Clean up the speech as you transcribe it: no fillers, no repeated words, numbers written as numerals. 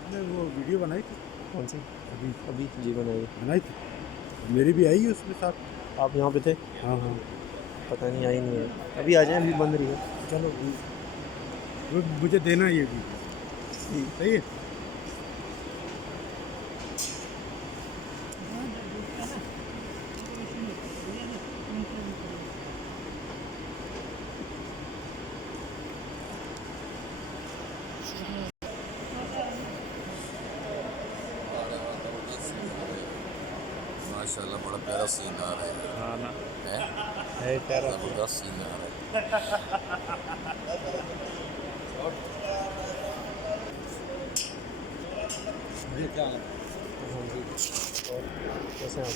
आपने वो वीडियो बनाई थी कौन सी? अभी? अभी जी बनाई। बनाई थी, मेरी भी आई है उसमें साथ। आप यहाँ पे थे? हाँ हाँ। पता नहीं, आई नहीं है। अभी आ जाए, अभी बंद रही है। चलो वो मुझे देना ये वीडियो, ठीक। सही है। माशाल्लाह बड़ा प्यारा सीन आ रहा है। हाँ ना, हैं? है प्यारा। जबरदस्त सीन आ रहा ये क्या हाँ जी। और कैसे हैं आप?